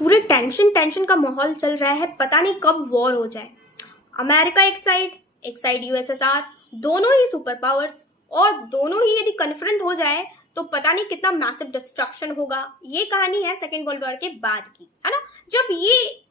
पूरे टेंशन का माहौल चल रहा है, पता नहीं कब वॉर हो जाए। अमेरिका एक साइड यूएसएसआर, दोनों ही सुपर पावर्स, और दोनों ही यदि कन्फ्रंट हो जाए तो पता नहीं कितना मैसिव डिस्ट्रक्शन होगा। ये कहानी है सेकेंड वर्ल्ड वॉर के बाद की, है ना, जब ये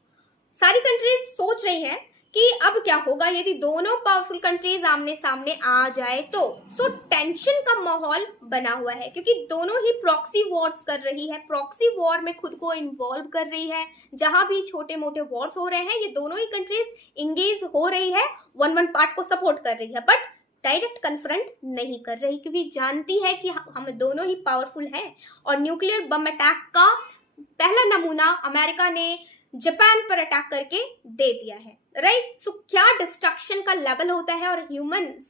सारी कंट्रीज सोच रही हैं कि अब क्या होगा यदि दोनों पावरफुल कंट्रीज आमने सामने आ जाए तो। सो टेंशन का माहौल बना हुआ है क्योंकि दोनों ही प्रॉक्सी वॉर्स कर रही है, प्रॉक्सी वॉर में खुद को इन्वॉल्व कर रही है। जहां भी छोटे मोटे वॉर्स हो रहे हैं ये दोनों ही कंट्रीज इंगेज हो रही है, वन पार्ट को सपोर्ट कर रही है, बट डायरेक्ट कन्फ्रंट नहीं कर रही क्योंकि जानती है कि हम दोनों ही पावरफुल हैं। और न्यूक्लियर बम अटैक का पहला नमूना अमेरिका ने जापान पर अटैक करके दे दिया है, राइट। सो क्या डिस्ट्रक्शन का लेवल होता है और ह्यूमन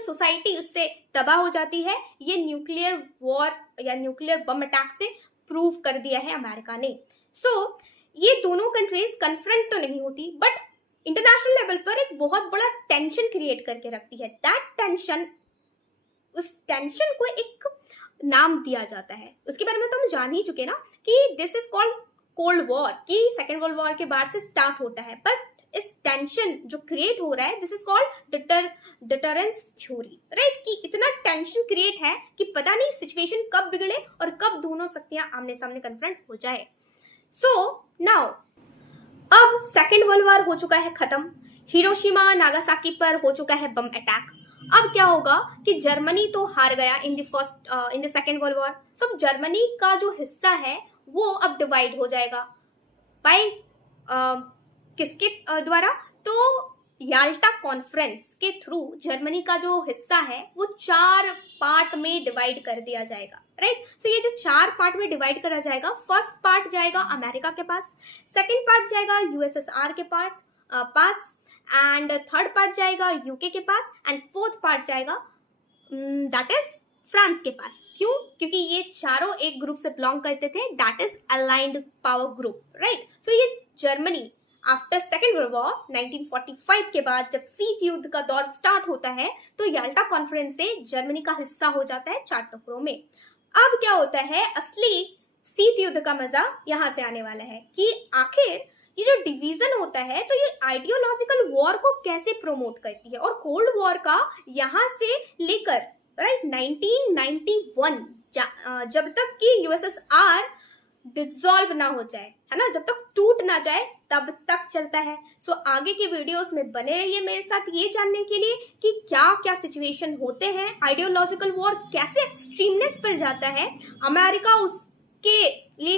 सोसाइटी उससे तबाह हो जाती है, ये न्यूक्लियर वॉर या न्यूक्लियर बम अटैक से प्रूव कर दिया है अमेरिका ने। सो ये दोनों कंट्रीज कन्फ्रंट तो नहीं होती बट इंटरनेशनल लेवल पर एक बहुत बड़ा टेंशन क्रिएट करके रखती है। दैट टेंशन, उस टेंशन को एक नाम दिया जाता है, उसके बारे में तो हम जान ही चुके ना कि this is called cold war, कि सेकेंड वर्ल्ड वॉर के बाद से स्टार्ट होता है। बट इस टेंशन जो क्रिएट हो रहा है this is called deterrence theory, right, कि इतना टेंशन क्रिएट है कि पता नहीं सिचुएशन कब बिगड़े और कब दोनों शक्तियां आमने सामने कन्फ्रंट हो जाए। सो नाउ अब सेकेंड वर्ल्ड वॉर हो चुका है खत्म, हिरोशिमा नागासाकी पर हो चुका है बम अटैक। अब क्या होगा कि जर्मनी तो हार गया in the second world war. So Germany का जो हिस्सा है वो अब डिवाइड हो जाएगा बाय किसके द्वारा, तो याल्टा कॉन्फ्रेंस के थ्रू जर्मनी का जो हिस्सा है वो 4 पार्ट में डिवाइड कर दिया जाएगा, राइट। सो ये जो 4 पार्ट में डिवाइड करा जाएगा, फर्स्ट पार्ट जाएगा अमेरिका के पास, सेकंड पार्ट जाएगा यूएसएसआर के पास, एंड थर्ड पार्ट जाएगा यूके के पास, एंड फोर्थ पार्ट जाएगा दैट इज फ्रांस के पास। क्यों? क्योंकि ये चारों एक ग्रुप से बिलोंग करते थे, that is aligned power group, right. So ये Germany after second world war 1945 के बाद जब शीत युद्ध का दौर स्टार्ट होता है तो याल्टा कॉन्फ्रेंस से जर्मनी का हिस्सा हो जाता है 4 टुकड़ों में। अब क्या होता है, असली शीत युद्ध का मजा यहां से आने वाला है कि आखिर ये जो डिवीजन होता है तो ये आइडियोलॉजिकल वॉर को कैसे प्रमोट करती है। और कोल्ड वॉर का यहां से लेकर राइट 1991 जब तक कि यूएसएसआर डिसॉल्व ना हो जाए, है ना, जब तक टूट ना जाए तब तक चलता है। सो आगे के वीडियोस में बने रहिए मेरे साथ ये जानने के लिए कि क्या क्या सिचुएशन होते हैं, आइडियोलॉजिकल वॉर कैसे एक्सट्रीमनेस पर जाता है, अमेरिका उसके लिए